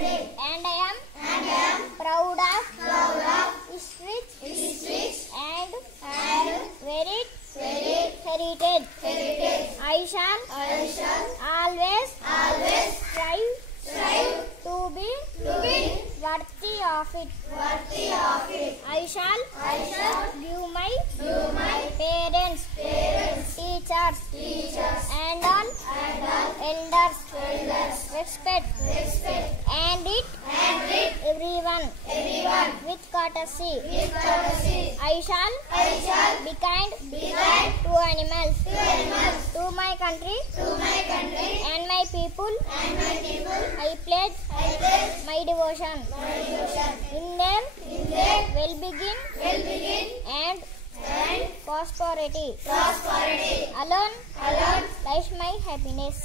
And I am proud of rich and varied heritage. I shall always strive to be worthy of it. I shall give my parents, teachers, and all elders respect, and it everyone with courtesy. I shall be kind to animals, to my country and my people. I pledge my devotion in their well-being and prosperity. Alone lies my happiness.